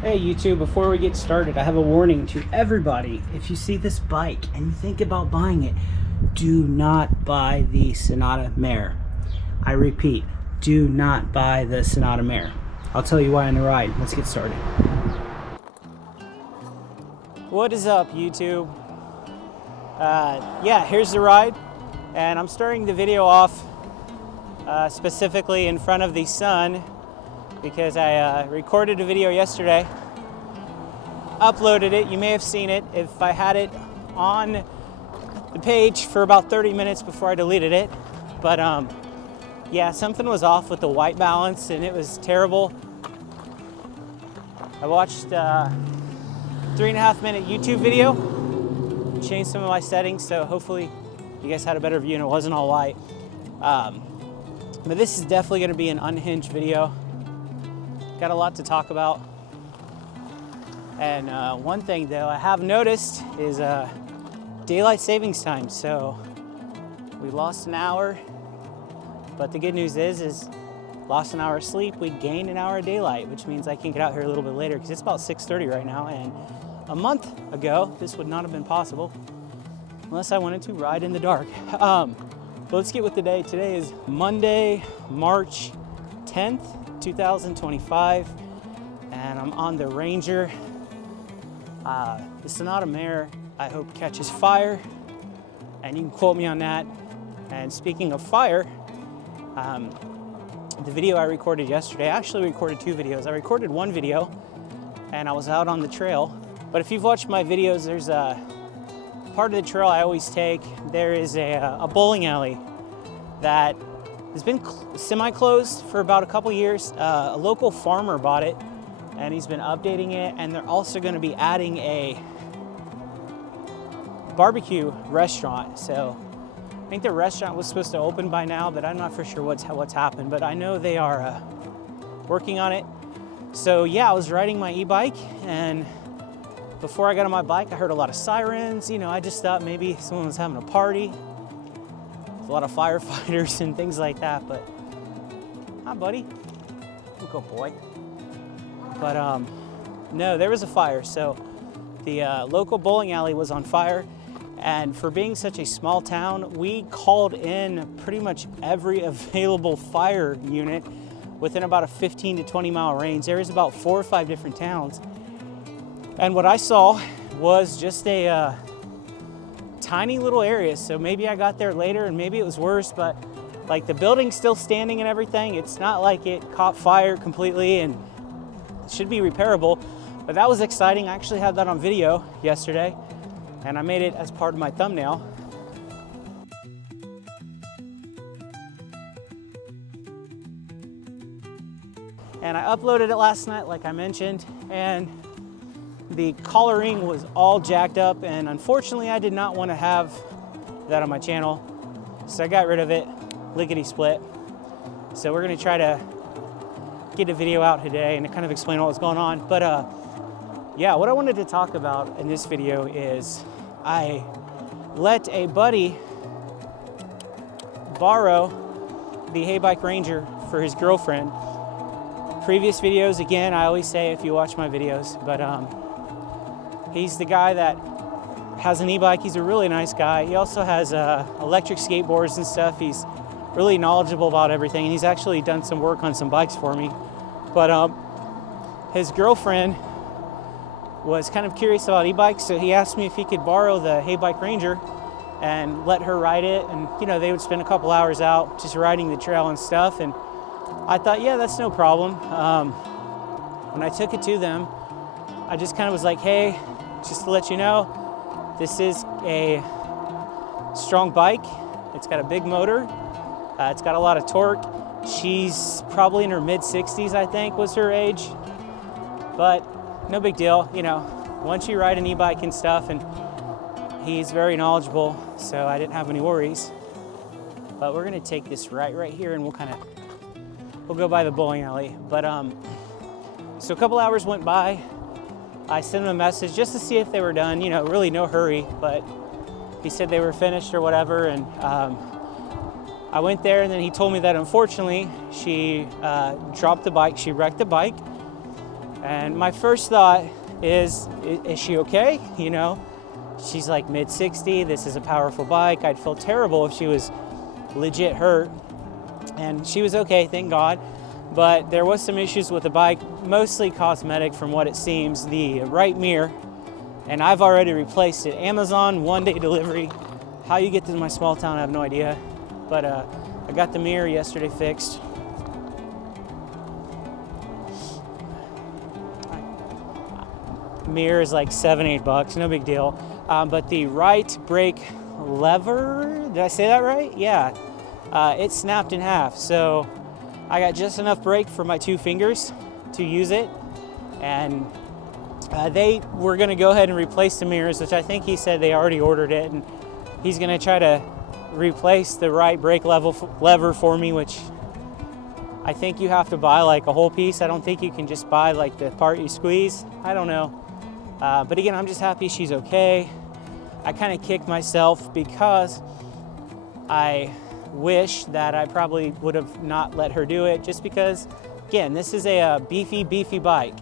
Hey YouTube, before we get started, I have a warning to everybody. If you see this bike and you think about buying it, do not buy the Sonata Mare. I repeat, do not buy the Sonata Mare. I'll tell you why on the ride. Let's get started. What is up, YouTube? Yeah, here's the ride, and I'm starting the video off specifically in front of the sun because I recorded a video yesterday, uploaded it. You may have seen it if I had it on the page for about 30 minutes before I deleted it. But yeah, something was off with the white balance and it was terrible. I watched a 3.5-minute YouTube video, changed some of my settings, so hopefully you guys had a better view and it wasn't all white. But this is definitely going to be an unhinged video. Got a lot to talk about. And one thing though I have noticed is daylight savings time. So we lost an hour, but the good news is lost an hour of sleep, we gained an hour of daylight, which means I can get out here a little bit later because it's about 6:30 right now. And a month ago, this would not have been possible unless I wanted to ride in the dark. But let's get with the day. Today is Monday, March 10th, 2025, and I'm on the Ranger. The Sonata Mare, I hope, catches fire, and you can quote me on that. And speaking of fire, the video I recorded yesterday, I actually recorded two videos. I recorded one video, and I was out on the trail. But if you've watched my videos, there's a part of the trail I always take. There is a bowling alley that has been semi-closed for about a couple years. A local farmer bought it, and he's been updating it, and they're also going to be adding a barbecue restaurant. So I think the restaurant was supposed to open by now, but I'm not for sure what's happened, but I know they are working on it. So yeah, I was riding my e-bike, and before I got on my bike, I heard a lot of sirens. You know, I just thought maybe someone was having a party. A lot of firefighters and things like that, but hi buddy, good boy. But no, there was a fire. So the local bowling alley was on fire, and for being such a small town, we called in pretty much every available fire unit within about a 15 to 20 mile range. There is about 4 or 5 different towns, and what I saw was just a tiny little area. So maybe I got there later and maybe it was worse, but like the building's still standing and everything. It's not like it caught fire completely and it should be repairable, but that was exciting. I actually had that on video yesterday and I made it as part of my thumbnail. And I uploaded it last night, like I mentioned, and the collar ring was all jacked up, and unfortunately I did not want to have that on my channel, so I got rid of it, lickety split. So we're going to try to get a video out today and to kind of explain what was going on. But yeah, what I wanted to talk about in this video is I let a buddy borrow the Hey Bike Ranger for his girlfriend. Previous videos, again, I always say if you watch my videos, but he's the guy that has an e-bike. He's a really nice guy. He also has electric skateboards and stuff. He's really knowledgeable about everything, and he's actually done some work on some bikes for me. But his girlfriend was kind of curious about e-bikes, so he asked me if he could borrow the Hey Bike Ranger and let her ride it. And you know, they would spend a couple hours out just riding the trail and stuff. And I thought, yeah, that's no problem. When I took it to them, I just kind of was like, hey, just to let you know, this is a strong bike. It's got a big motor. It's got a lot of torque. She's probably in her mid-60s, I think, was her age. But no big deal. You know, once you ride an e-bike and stuff, and he's very knowledgeable, so I didn't have any worries. But we're gonna take this right here, and we'll go by the bowling alley. But so a couple hours went by. I sent him a message just to see if they were done, you know, really no hurry, but he said they were finished or whatever. And I went there, and then he told me that unfortunately she dropped the bike, she wrecked the bike, And my first thought is she okay? You know, she's like mid 60, this is a powerful bike. I'd feel terrible if she was legit hurt. And she was okay, thank God. But there was some issues with the bike, mostly cosmetic from what it seems. The right mirror, and I've already replaced it. Amazon, 1-day delivery. How you get to my small town, I have no idea. But I got the mirror yesterday fixed. Mirror is like $7-8, no big deal. But the right brake lever, did I say that right? Yeah, it snapped in half. So I got just enough brake for my 2 fingers to use it. And they were gonna go ahead and replace the mirrors, which I think he said they already ordered it. And he's gonna try to replace the right brake lever for me, which I think you have to buy like a whole piece. I don't think you can just buy like the part you squeeze. I don't know. But again, I'm just happy she's okay. I kind of kicked myself because I wish that I probably would have not let her do it, just because, again, this is a beefy bike.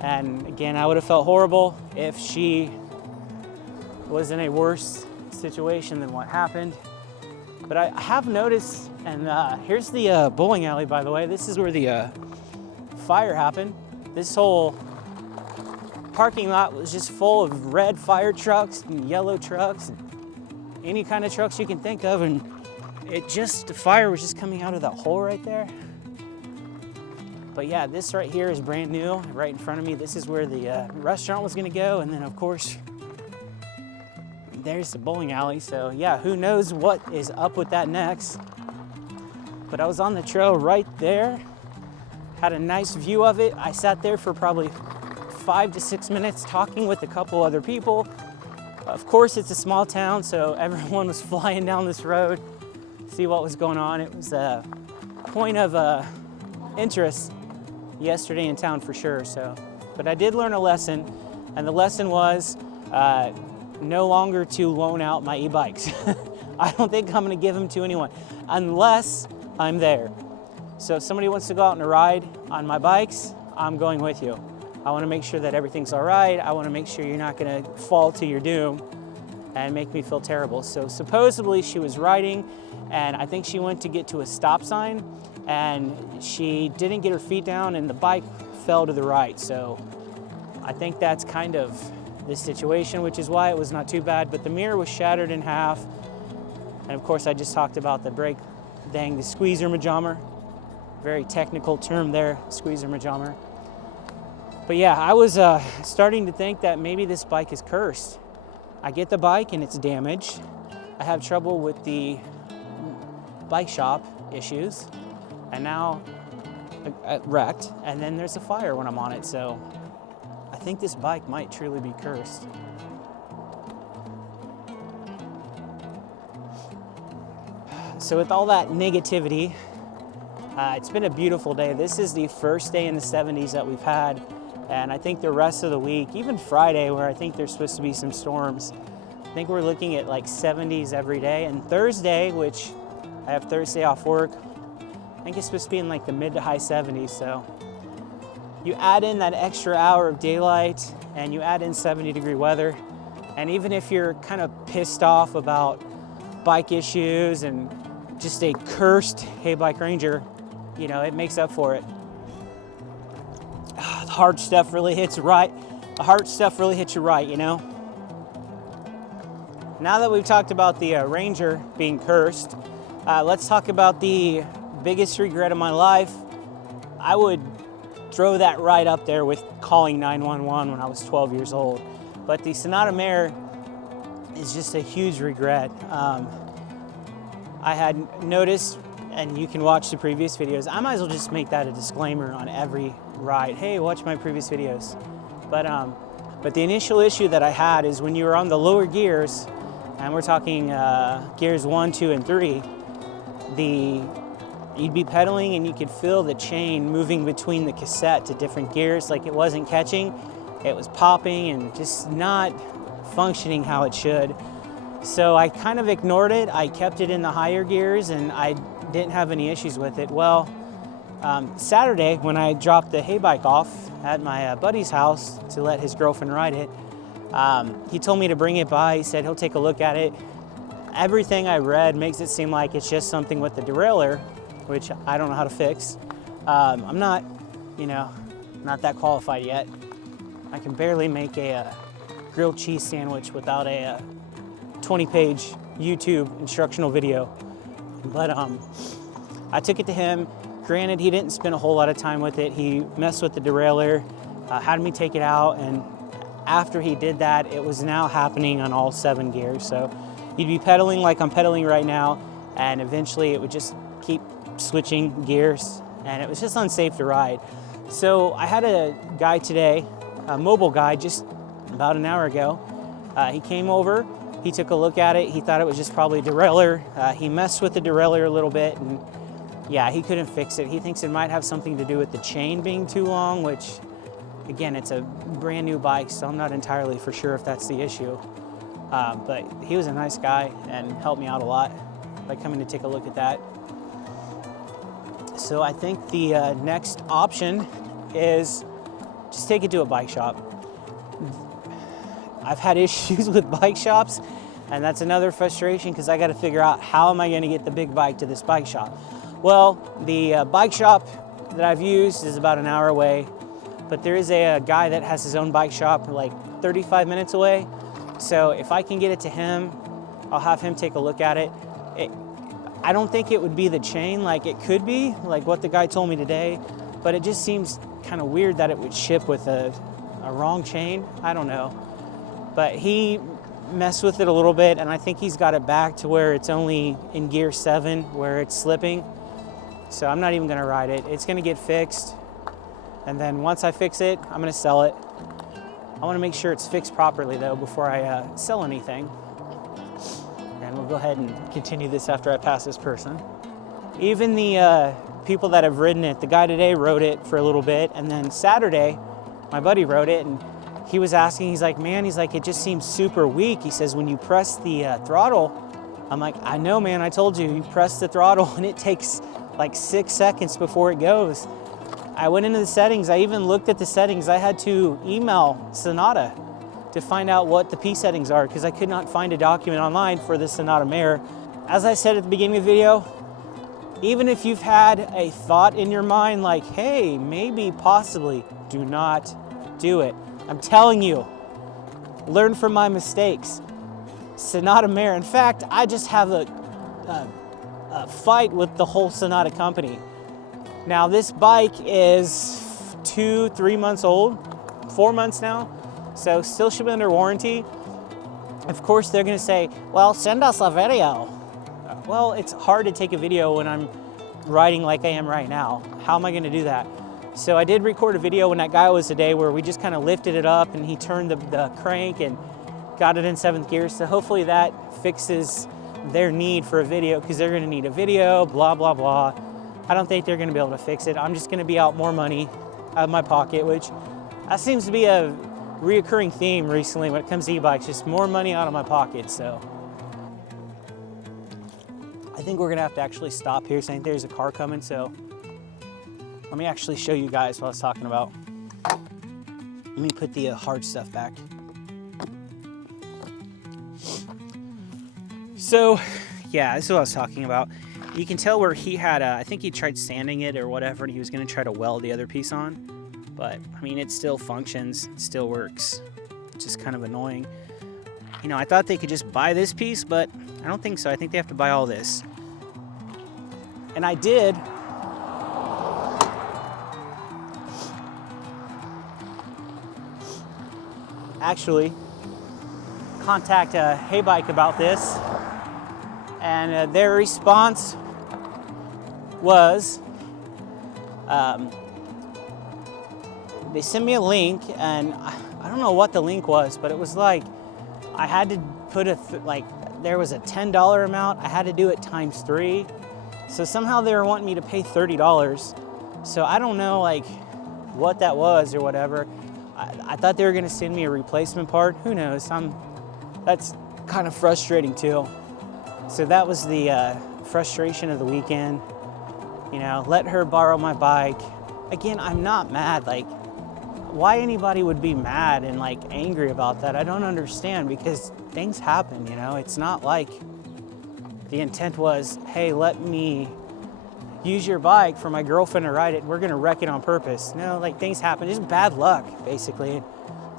And again, I would have felt horrible if she was in a worse situation than what happened. But I have noticed, and here's the bowling alley, by the way. This is where the fire happened. This whole parking lot was just full of red fire trucks and yellow trucks and any kind of trucks you can think of, and the fire was just coming out of that hole right there. But yeah, this right here is brand new, right in front of me. This is where the restaurant was gonna go, and then of course, there's the bowling alley. So yeah, who knows what is up with that next. But I was on the trail right there, had a nice view of it. I sat there for probably 5 to 6 minutes talking with a couple other people. Of course, it's a small town, so everyone was flying down this road, see what was going on. It was a point of interest yesterday in town for sure. But I did learn a lesson, and the lesson was no longer to loan out my e-bikes. I don't think I'm gonna give them to anyone unless I'm there. So if somebody wants to go out on a ride on my bikes, I'm going with you. I want to make sure that everything's all right. I want to make sure you're not going to fall to your doom and make me feel terrible. So supposedly she was riding, and I think she went to get to a stop sign, and she didn't get her feet down, and the bike fell to the right. So I think that's kind of the situation, which is why it was not too bad. But the mirror was shattered in half. And of course, I just talked about the brake, the squeezer majammer. Very technical term there, squeezer majammer. But yeah, I was starting to think that maybe this bike is cursed. I get the bike and it's damaged. I have trouble with the bike shop issues, and now wrecked, and then there's a fire when I'm on it. So I think this bike might truly be cursed. So with all that negativity, it's been a beautiful day. This is the first day in the 70s that we've had. And I think the rest of the week, even Friday, where I think there's supposed to be some storms, I think we're looking at like 70s every day. And Thursday, which I have Thursday off work, I think it's supposed to be in like the mid to high 70s. So you add in that extra hour of daylight and you add in 70-degree weather. And even if you're kind of pissed off about bike issues and just a cursed Hey Bike Ranger, you know, it makes up for it. The hard stuff really hits right. The hard stuff really hits you right, you know? Now that we've talked about the Ranger being cursed, let's talk about the biggest regret of my life. I would throw that right up there with calling 911 when I was 12 years old. But the Sonata Mare is just a huge regret. I had noticed, and you can watch the previous videos, I might as well just make that a disclaimer on every ride. Hey, watch my previous videos. But the initial issue that I had is when you were on the lower gears, and we're talking gears 1, 2, and 3, you'd be pedaling and you could feel the chain moving between the cassette to different gears, like it wasn't catching, it was popping and just not functioning how it should. So I kind of ignored it. I kept it in the higher gears and I didn't have any issues with it. Well, Saturday, when I dropped the hay bike off at my buddy's house to let his girlfriend ride it, he told me to bring it by. He said he'll take a look at it. Everything I read makes it seem like it's just something with the derailleur, which I don't know how to fix. I'm not, not that qualified yet. I can barely make a grilled cheese sandwich without a 20-page YouTube instructional video. But I took it to him. Granted, he didn't spend a whole lot of time with it. He messed with the derailleur, had me take it out, and after he did that, it was now happening on all 7 gears. So you'd be pedaling like I'm pedaling right now, and eventually it would just keep switching gears, and it was just unsafe to ride. So I had a guy today, a mobile guy, just about an hour ago. He came over, he took a look at it. He thought it was just probably derailleur. He messed with the derailleur a little bit, and yeah, he couldn't fix it. He thinks it might have something to do with the chain being too long, which, again, it's a brand new bike, so I'm not entirely for sure if that's the issue. But he was a nice guy and helped me out a lot by coming to take a look at that. So I think the next option is just take it to a bike shop. I've had issues with bike shops, and that's another frustration because I got to figure out how am I going to get the big bike to this bike shop. Well, the bike shop that I've used is about an hour away, but there is a guy that has his own bike shop like 35 minutes away. So if I can get it to him, I'll have him take a look at it. I don't think it would be the chain, like it could be, like what the guy told me today, but it just seems kind of weird that it would ship with a wrong chain. I don't know. But he messed with it a little bit, and I think he's got it back to where it's only in gear 7 where it's slipping. So I'm not even gonna ride it. It's gonna get fixed, and then once I fix it, I'm gonna sell it. I wanna make sure it's fixed properly though before I sell anything. And we'll go ahead and continue this after I pass this person. Even the people that have ridden it, the guy today rode it for a little bit, and then Saturday, my buddy rode it, and he was asking, he's like, man, it just seems super weak. He says, when you press the throttle, I'm like, I know, man, I told you, you press the throttle and it takes like 6 seconds before it goes. I went into the settings, I even looked at the settings. I had to email Sonata to find out what the P settings are because I could not find a document online for the Sonata Mare. As I said at the beginning of the video, even if you've had a thought in your mind like, hey, maybe, possibly, do not do it. I'm telling you, learn from my mistakes. Sonata Mare. In fact, I just have a fight with the whole Sonata company. Now, this bike is 2-3 months old, 4 months now, so still should be under warranty. Of course, they're gonna say, well, send us a video. Well, it's hard to take a video when I'm riding like I am right now. How am I gonna do that? So I did record a video when that guy was today where we just kind of lifted it up and he turned the crank and got it in 7th gear. So hopefully that fixes their need for a video because they're gonna need a video, blah, blah, blah. I don't think they're gonna be able to fix it. I'm just gonna be out more money out of my pocket, which that seems to be a reoccurring theme recently when it comes to e-bikes, just more money out of my pocket. So I think we're gonna have to actually stop here saying there's a car coming. So let me actually show you guys what I was talking about. Let me put the hard stuff back. So yeah, this is what I was talking about. You can tell where he had I think he tried sanding it or whatever, and he was gonna try to weld the other piece on. But I mean, it still functions, it still works. It's just kind of annoying. You know, I thought they could just buy this piece, but I don't think so. I think they have to buy all this. And I did. Actually contact Hey Bike about this, and their response was they sent me a link, and I don't know what the link was, but it was like I had to put there was a $10 amount, I had to do it times 3. So somehow they were wanting me to pay $30. So I don't know like what that was or whatever. I thought they were gonna send me a replacement part. Who knows? That's kind of frustrating too. So that was the frustration of the weekend. you know, let her borrow my bike. Again, I'm not mad. Like, why anybody would be mad and like angry about that, I don't understand, because things happen, you know. It's not like the intent was, hey, let me use your bike for my girlfriend to ride it. We're gonna wreck it on purpose. No, like, things happen. Just bad luck, basically. It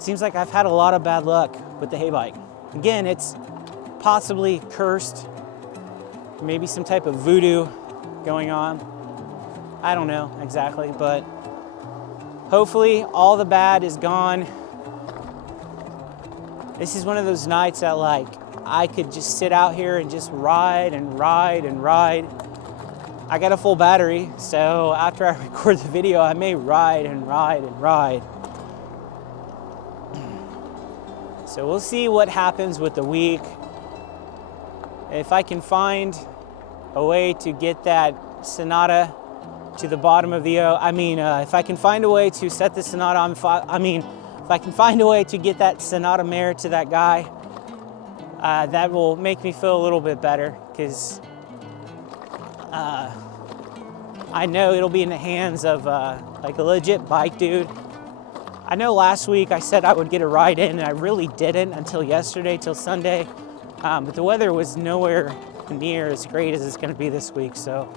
seems like I've had a lot of bad luck with the hay bike. Again, it's possibly cursed, maybe some type of voodoo going on. I don't know exactly, but hopefully all the bad is gone. This is one of those nights that, like, I could just sit out here and just ride and ride and ride. I got a full battery, so after I record the video, I may ride and ride and ride. So we'll see what happens with the week. If I can find a way to get that Sonata to the bottom of the O, if I can find a way to set the Sonata on, if I can find a way to get that Sonata mare to that guy, that will make me feel a little bit better, because I know it'll be in the hands of like a legit bike dude. I know last week I said I would get a ride in, and I really didn't until yesterday, till Sunday. But the weather was nowhere near as great as it's going to be this week. So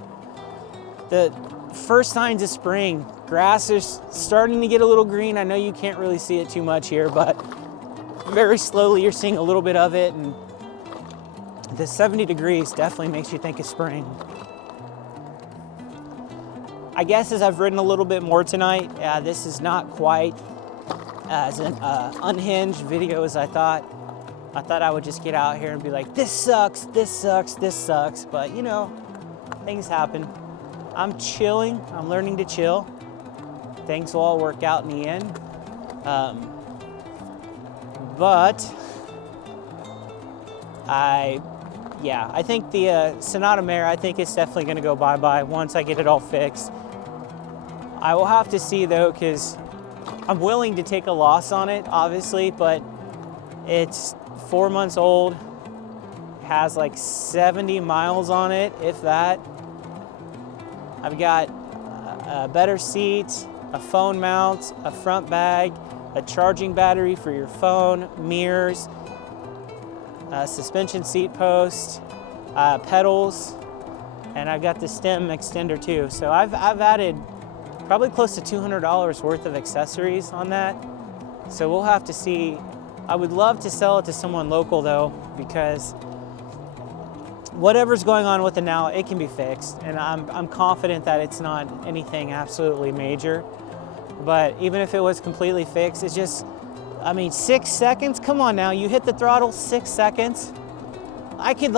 the first signs of spring, grass is starting to get a little green. I know you can't really see it too much here, but very slowly you're seeing a little bit of it. And the 70 degrees definitely makes you think of spring. I guess as I've ridden a little bit more tonight, this is not quite as an unhinged video as I thought. I thought I would just get out here and be like, this sucks, this sucks, this sucks. But, you know, things happen. I'm chilling. I'm learning to chill. Things will all work out in the end. But I think the Sonata mare, I think it's definitely going to go bye-bye once I get it all fixed. I will have to see, though, because I'm willing to take a loss on it, obviously, but it's 4 months old, has like 70 miles on it, if that. I've got a better seat, a phone mount, a front bag, a charging battery for your phone, mirrors, a suspension seat post, pedals, and I've got the stem extender too. So I've added probably close to $200 worth of accessories on that. So we'll have to see. I would love to sell it to someone local though, because whatever's going on with it now, it can be fixed. And I'm confident that it's not anything absolutely major. But even if it was completely fixed, it's just, 6 seconds? Come on now, you hit the throttle, 6 seconds? I could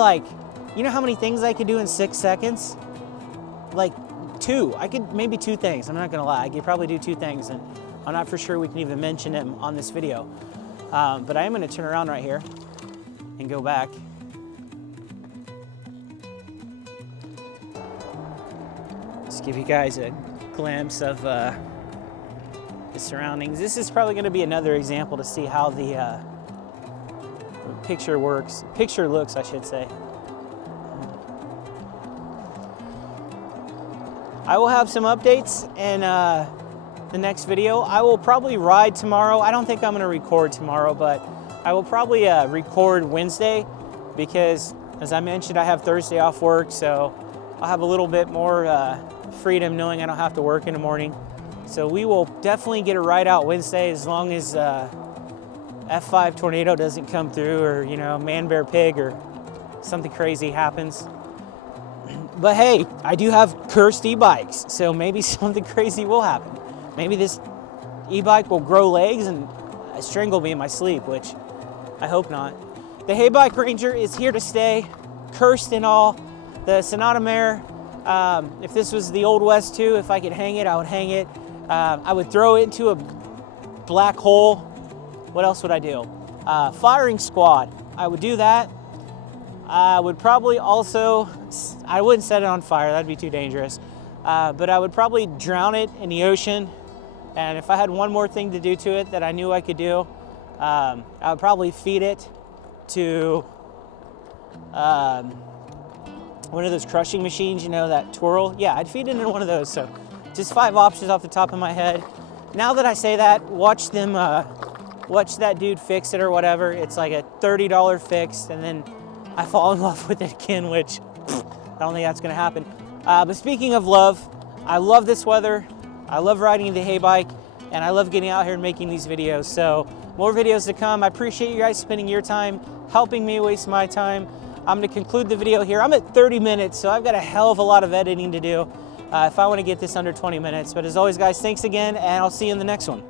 you know how many things I could do in 6 seconds? Like 2, maybe 2 things, I'm not gonna lie. I could probably do 2 things, and I'm not for sure we can even mention them on this video. But I am gonna turn around right here and go back. Just give you guys a glimpse of the surroundings. This is probably gonna be another example to see how the picture looks, I should say. I will have some updates in the next video. I will probably ride tomorrow. I don't think I'm gonna record tomorrow, but I will probably record Wednesday, because as I mentioned, I have Thursday off work, so I'll have a little bit more freedom knowing I don't have to work in the morning. So we will definitely get a ride out Wednesday, as long as F5 tornado doesn't come through, or man, bear, pig, or something crazy happens. But hey, I do have cursed e-bikes, so maybe something crazy will happen. Maybe this e-bike will grow legs and strangle me in my sleep, which I hope not. The Hay Bike Ranger is here to stay, cursed and all. The Sonata mare, if this was the Old West too, if I could hang it, I would hang it. I would throw it into a black hole. What else would I do? Firing squad, I would do that. I would probably also, I wouldn't set it on fire, that'd be too dangerous. But I would probably drown it in the ocean. And if I had one more thing to do to it that I knew I could do, I would probably feed it to, one of those crushing machines, you know, that twirl. Yeah, I'd feed it into one of those. So just 5 options off the top of my head. Now that I say that, watch that dude fix it or whatever. It's like a $30 fix, and then I fall in love with it again, which I don't think that's gonna happen. But speaking of love, I love this weather. I love riding the hay bike, and I love getting out here and making these videos. So more videos to come. I appreciate you guys spending your time, helping me waste my time. I'm gonna conclude the video here. I'm at 30 minutes, so I've got a hell of a lot of editing to do if I wanna get this under 20 minutes. But as always, guys, thanks again, and I'll see you in the next one.